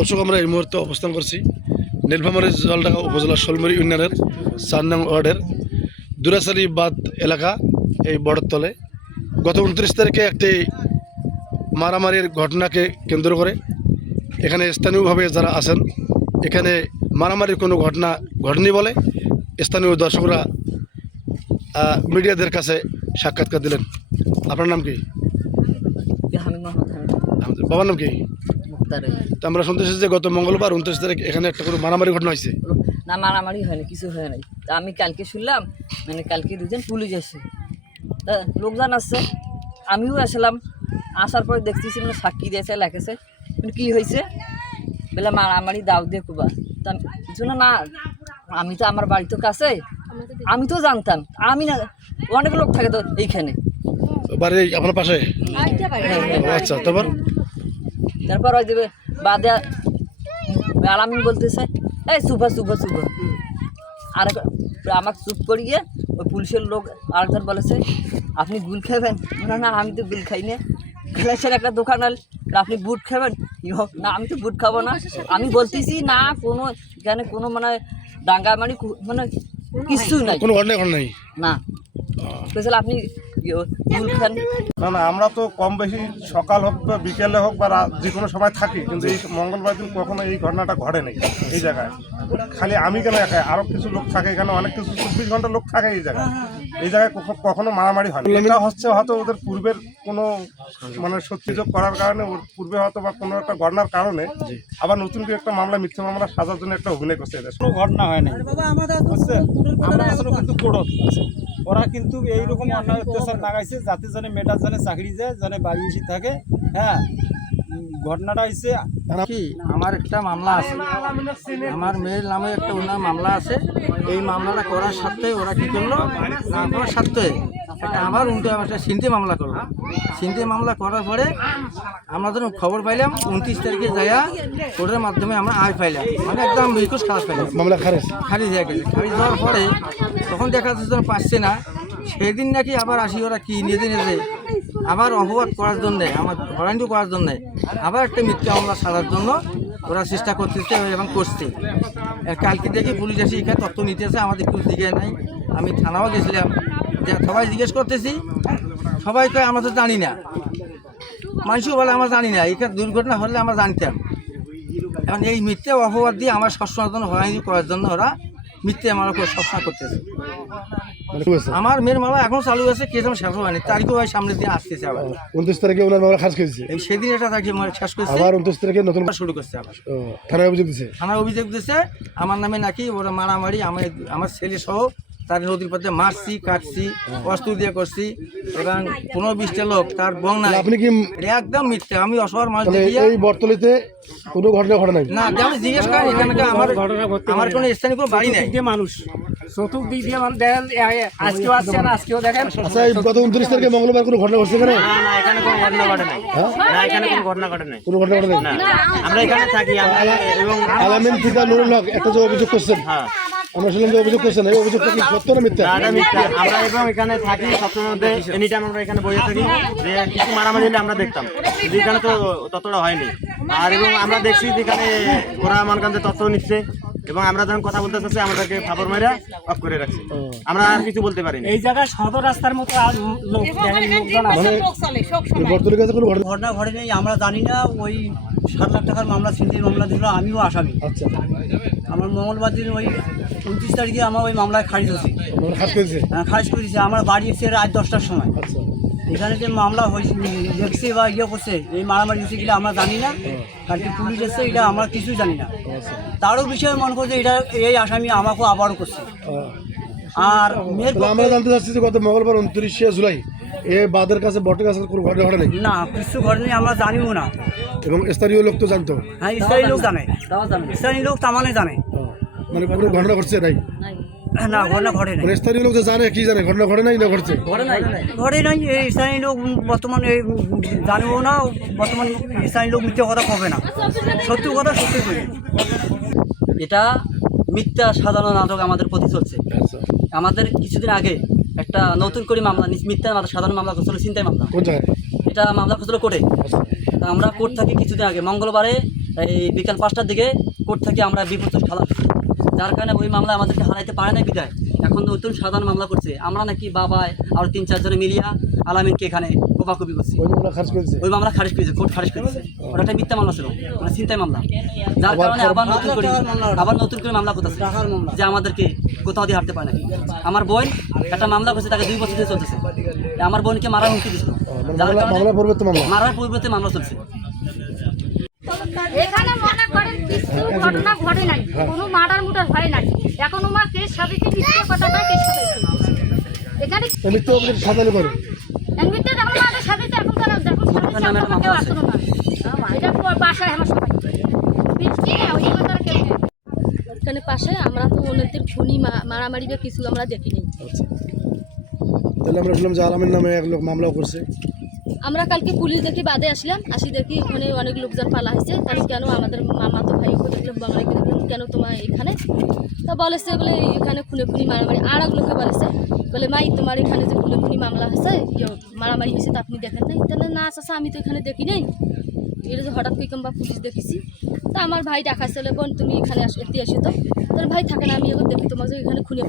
দর্শক আমরা এই মুহূর্তে অবস্থান করছি নীলফামারী জলঢাকা উপজেলা শোলমুড়ি ইউনিয়নের নং ওয়ার্ডের দুরাসারি বাদ এলাকা এই বড়তলে। গত উনত্রিশ তারিখে একটি মারামারির ঘটনাকে কেন্দ্র করে এখানে স্থানীয়ভাবে যারা আছেন এখানে মারামারির কোনো ঘটনা ঘটেনি বলে স্থানীয় দর্শকরা মিডিয়াদের কাছে সাক্ষাৎকার দিলেন। আপনার নাম কি? বাবার নাম কি? তো আমরা শুনতেছি যে গত মঙ্গলবার উনত্রিশ তারিখ এখানে একটা কোনো মারামারি ঘটনা হয়েছে। না মারামারি হয়নি কিছু হয় নাই। তা আমি কালকে শুনলাম মানে কালকে দুজন পুলিশ এসে তা লোকজন আসছে আমিও আসলাম। আসার পরে দেখতেছি মানে সাক্ষী দিয়েছে লেখেছে মানে কী হয়েছে? বলে মারামারি দাও দিয়ে কুবা। তা কিছু না না আমি তো আমার বাড়ি তো কাছে আমি তো জানতাম। আমি না অনেক লোক থাকে তো এইখানে। বাড়ি আপনার পাশে? আচ্ছা তারপর? তারপর ওই দেবে বাদে আলামিন বলতেছে এই সুভা সুভা সুভা আর আমাকে চুপ করিয়ে ওই পুলিশের লোক আরেকজন বলেছে আপনি গুল খাবেন? না না আমি তো গুল খাই না। একটা দোকান আল আপনি বুট খাবেন? ই হোক, না আমি তো বুট খাব না। আমি বলতেছি না কোনো এখানে কোনো মানে ডাঙ্গা মারি মানে কিছু নাই। কোনো ঘটনা ঘটনা নেই। না। আপনি না না আমরা তো কম বেশি সকাল হোক বা বিকেলে হোক বা রাত যে কোনো সময় থাকি কিন্তু এই মঙ্গলবার দিন কখনো এই ঘটনাটা ঘটে নেই এই জায়গায়। খালি আমি কেন একাই আরও কিছু লোক থাকে এখানে অনেক কিছু চব্বিশ ঘণ্টা লোক থাকে এই জায়গায়। এই জায়গায় কখনো মারামারি হয় এটা হচ্ছে হয়তো ওদের পূর্বের কোনো মানে সত্যিযোগ করার কারণে ওর পূর্বে হয়তো বা কোনো একটা ঘটনার কারণে আবার নতুন করে একটা মামলা মিথ্যে মামলা সাজার জন্য একটা অভিনয় করছে এদের কোনো ঘটনা হয় না বুঝছেন আমরা আসলে কিন্তু কোড়ত ওরা কিন্তু এইরকম অন্যায় অত্যাচার লাগাইছে যাতে যেন মেয়েটা জানে চাকরি যায় জানে বাড়ি এসে থাকে হ্যাঁ? ঘটনাটা হয়েছে কি? আমার একটা মামলা আছে। আমার মেয়ের নামে একটা ওনার মামলা আছে। এই মামলাটা করার সাথে ওরা কি করল? না করার সাথে একটা আবার উল্টো একটা সিনতে মামলা করল। সিনতে মামলা করার পরে আমরা যখন খবর পাইলাম উনত্রিশ তারিখে যাইয়া কোর্টের মাধ্যমে আমরা আয় পাইলাম। মানে একদম রিকোয়েস্ট খারাপ পাইলাম। মামলা খারেজ। খারিজ হয়ে গেছে। খারিজ হওয়ার পরে তখন দেখা যাচ্ছে যখন পাচ্ছে না। সেদিন নাকি আবার আসি ওরা কি নিজে নিজে আবার অপবাদ করার জন্যে আমার হরানি করার জন্যে আবার একটা মিথ্যা মামলা সারার জন্য ওরা চেষ্টা করতেছে এবং করছে। কালকে দেখি পুলিশ এসে এখানে তথ্য নিতেছে আমাদের পুলিশ দিকে নাই। আমি থানাও গেছিলাম। সবাই জিজ্ঞেস করতেছি সবাই কয় আমরা তো জানি না। মানুষও বলে আমরা জানি না। এখানে দুর্ঘটনা হলে আমরা জানতাম। এখন এই মিথ্যে অপবাদ দিয়ে আমার সবসময় জন্য হয়রানি করার জন্য ওরা মিথ্যে আমার করে সবসময় করতেছে। মানে আমার মেয়ের মামলা এখন চালু আছে কে যেমন শেষ হয়নি। তারিখও ভাই সামনের দিন আসতেছে আবার। উনত্রিশ তারিখে ওনার মামলা খাস খেয়েছে এই সেদিন এটা মানে শেষ করছে? আবার উনত্রিশ তারিখে নতুন শুরু করছে আবার। থানায় অভিযোগ দিছে? থানার অভিযোগ দিচ্ছে আমার নামে নাকি ওরা মারামারি আমার আমার ছেলে সহ তার নদীর পথে মারছি কাটছি অস্ত্র দিয়ে করছি এবং পনেরো বিশটা লোক তার বং নাই। আপনি কি একদম মিথ্যে আমি অসহায় মানুষ এই বর্তলিতে কোনো ঘটনা ঘটে নাই? না আমি জিজ্ঞেস করি এখানে আমার আমার কোনো স্থানীয় কোনো বাড়ি নেই? মানুষ। চতুর্দিক দিয়ে মানুষ দেখেন আজকেও আসছেন আজকেও দেখেন। আচ্ছা এই গত উনত্রিশ তারিখে মঙ্গলবার কোনো ঘটনা ঘটছে এখানে? না এখানে কোনো ঘটনা ঘটে নাই। হ্যাঁ? না এখানে কোনো ঘটনা ঘটে নাই। কোনো ঘটনা ঘটে নাই? আমরা এখানে থাকি এবং আলামিন ফিদা নুরুল হক একটা যে অভিযোগ করছেন। হ্যাঁ। আমরা শুনলাম যে অভিযোগ করছেন এই অভিযোগটা কি সত্য না মিথ্যা? না, মিথ্যা। আমরা এবং এখানে থাকি সবসময় মধ্যে এনি টাইম আমরা এখানে বসে থাকি যে কিছু মারামারি হলে আমরা দেখতাম। কিন্তু এখানে তো ততটা হয়নি। আর এবং আমরা দেখছি যে এখানে ওরা মনে করেন তথ্য নিচ্ছে এবং আমরা যখন কথা বলতে চাচ্ছি আমাদেরকে মেরে অফ করে রাখছে। আমরা আর কিছু বলতে পারি না এই জায়গায় সদর রাস্তার মতো লোক দেখেন লোকজন আছে। ঘটনা ঘটে নেই আমরা জানি না ওই সাত লাখ টাকার মামলা সিন্ধির মামলা দিল আমিও আসামি। আচ্ছা। আমার মঙ্গলবার দিন ওই উনত্রিশ তারিখে আমার ওই মামলায় খারিজ হয়েছে। হ্যাঁ, খারিজ করেছে আমার বাড়ি এসে রাত দশটার সময়। আচ্ছা। এখানে যে মামলা হয়েছে দেখছে বা ইয়ে করছে এই মারামারি হয়েছে কিনা আমরা জানি না। কালকে পুলিশ এসছে এটা আমরা কিছুই জানি না। তারও বিষয়ে মনে করছে এটা এই আসামি আমাকেও আবারও করছে। আর মেয়ের আমরা জানতে চাচ্ছি যে গত মঙ্গলবার উনত্রিশে জুলাই এ বাদের কাছে বটের কাছে কোনো ঘটনা ঘটে নাই? না কিছু ঘটনা আমরা জানিও না। এবং স্থানীয় লোক তো জানতো? হ্যাঁ স্থানীয় লোক জানে। স্থানীয় লোক তামানে জানে। মানে কোনো ঘটনা ঘটছে নাই? না ঘটনা ঘটে নাই। মানে স্থানীয় লোক যে জানে কি জানে ঘটনা ঘটে নাই না ঘটছে? ঘরে নাই। ঘরে নাই এই স্থানীয় লোক বর্তমানে জানব না বর্তমান স্থানীয় লোক মিথ্যে কথা কবে না। সত্যি কথা সত্যি এটা মিথ্যা সাধারণ নাটক আমাদের প্রতি চলছে। আচ্ছা। আমাদের কিছুদিন আগে একটা নতুন করে মামলা মিথ্যা মামলা সাধারণ মামলা করছিল চিন্তায় মামলা। এটা মামলা করছিল কোর্টে। আচ্ছা। আমরা কোর্ট থাকি কিছুদিন আগে। মঙ্গলবারে এই বিকাল পাঁচটার দিকে কোর্ট থেকে আমরা খালাস করি। যার কারণে ওই মামলা আমাদেরকে হারাইতে পারে না বিদায় এখন নতুন সাধারণ মামলা করছে। আমরা নাকি বাবায় আর তিন চারজনে মিলিয়া আলামিনকে এখানে কোপাকুপি করছি। ওই মামলা খারিজ করেছে ওই মামলা খারিজ করেছে কোর্ট খারিজ করেছে ওটা একটা মিথ্যা মামলা ছিল মানে চিন্তায় মামলা। যার কারণে আবার নতুন করে আবার নতুন করে মামলা করতেছে যে আমাদেরকে কোথাও দিয়ে হারতে পারে না। আমার বোন একটা মামলা করছে তাকে দুই বছর ধরে চলতেছে। আমার বোনকে মারার হুমকি দিছিল। যার কারণে মামলা পরিবর্তে মামলা। মারার পরিবর্তে মামলা চলছে। এখানে মনে করেন কিছু ঘটনা ঘটে নাই কোনো মার্ডার মুটার হয় নাই। এখন উমা কেস সাজাইতে মিথ্যে কথা কয় কেস সাজাইছে এখানে মিথ্যা করে। এমনিতে যখন মার্ডার সাজাইছে এখন কেন দেখুন ভোটার নামে কেউ আসলো না। এটা বাসায় আমার সবাই। বৃষ্টি ওই কথা কেউ ওখানে পাশে আমরা তো ওনাদের খুনি মারামারি বা কিছু আমরা দেখিনি। আচ্ছা। তাহলে আমরা শুনলাম যে আলামের নামে এক লোক মামলাও করছে। আমরা কালকে পুলিশ দেখি বাদে আসলাম আসি দেখি ওখানে অনেক লোকজন পালা হয়েছে। তাহলে কেন আমাদের মামা তো ভাই দেখলাম বাঙালি দেখলাম কেন তোমার এখানে? তা বলেছে বলে এখানে খুনে খুনি মারামারি। আর এক লোকে বলেছে বলে মাই তোমার এখানে যে খুনে খুনি মামলা হয়েছে মারামারি হয়েছে তো আপনি দেখেন নাই? তাহলে না আসা আমি তো এখানে দেখি নাই। এটা যে হঠাৎ করে বা পুলিশ দেখেছি। তা আমার ভাই দেখাচ্ছিল বোন, তুমি এখানে এতে এসে তো। তোর ভাই থাকে না, আমি এখন দেখি, তোমার যে এখানে খুলে